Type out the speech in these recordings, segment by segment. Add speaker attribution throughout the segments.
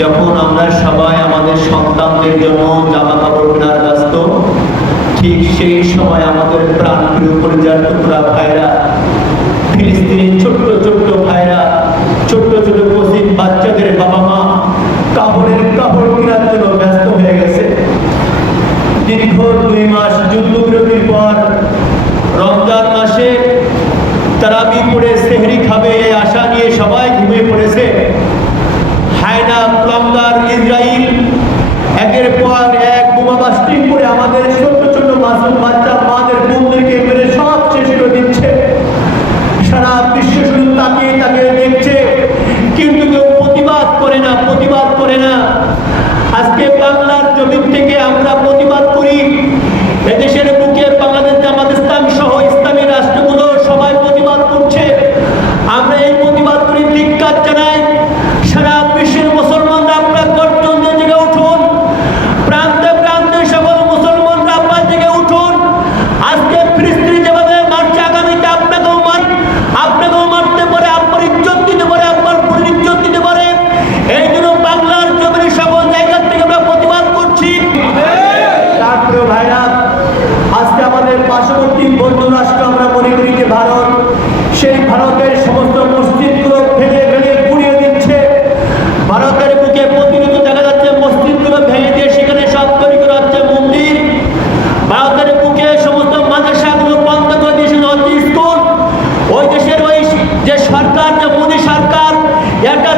Speaker 1: যখন আমরা সবাই আমাদের সন্তানদের জন্য জামা কাপড় কেনার ব্যস্ত, ঠিক সেই সময় আমাদের প্রাণ প্রিয় পরিবার টুকরা ভাইরা, ফিলিস্তিনের ছোট্ট ছোট্ট ভাইরা, ছোট্ট ছোট মসজিদ বাচ্চাদের বাবা মা কাপড়ের কাপড় কেনার জন্য ব্যস্ত হয়ে গেছে। দীর্ঘ দুই মাস যুদ্ধ বিরতির পর রমজান মাসে তারাবি পড়ে সেহরি একের পর এক বোমা বাস্টিং করে আমাদের ছোট্ট ছোট্ট মাসুম বাচ্চা মাদের বোনদেরকে মেরে সব করে দিচ্ছে। সারা বিশ্ব শুধু তাকে তাকে দেখছে। কিন্তু কেউ প্রতিবাদ করে না, প্রতিবাদ করে না। আজকে বাংলার জমিন থেকে আমরা প্রতিবাদ করি এদেশের বুকে বাংলাদেশ জামাত ইসলাম সহ ইসলামী রাষ্ট্রগুলো সবাই প্রতিবাদ করছে আমরা এই প্রতিবাদ করি ধিক্কার জানাই সারা বিশ্বের মুসলমানরা আপনার গর্জন দিয়ে জেগে উঠুন প্রান্তে প্রান্তে সকল মুসলমানরা আপনার জেগে উঠুন আজকে ফিলিস্তিনি যেভাবে মারছে আগামীতে আপনাকেও মার আপনাকেও মারতে পারে আপনার ইজ্জত দিতে পারে আপনার পুরীর ইজ্জত দিতে পারে এই জন্য বাংলার জমির সকল জায়গা থেকে আমরা প্রতিবাদ করছি তারপরে ভাইরা, আজকে আমাদের পার্শ্ববর্তী বন্ধু রাষ্ট্র আমরা মনে করি যে ভারত, সেই ভারতের সমস্ত মসজিদগুলো ভেঙে ভেঙে পুড়িয়ে দিচ্ছে। ভারতের বুকে প্রতিনিয়ত দেখা যাচ্ছে, মসজিদগুলো ভেঙে দিয়ে সেখানে সব তৈরি করা হচ্ছে মন্দির। ভারতের বুকে সমস্ত মাদ্রাসাগুলো বন্ধ করে দিয়েছে স্কুল। ওই দেশের ওই যে সরকার, যে মোদী সরকার, একটা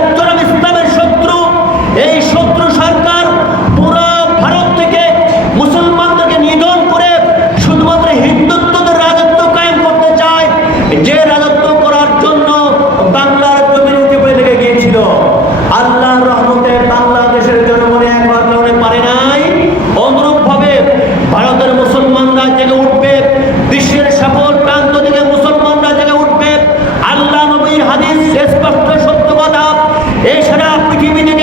Speaker 1: ভারতের মুসলমানরা জেগে উঠবে, বিশ্বের সকল প্রান্ত থেকে মুসলমানরা জেগে উঠবে। আল্লাহ নবীর হাদিস স্পষ্ট সত্য কথা এছাড়া সারা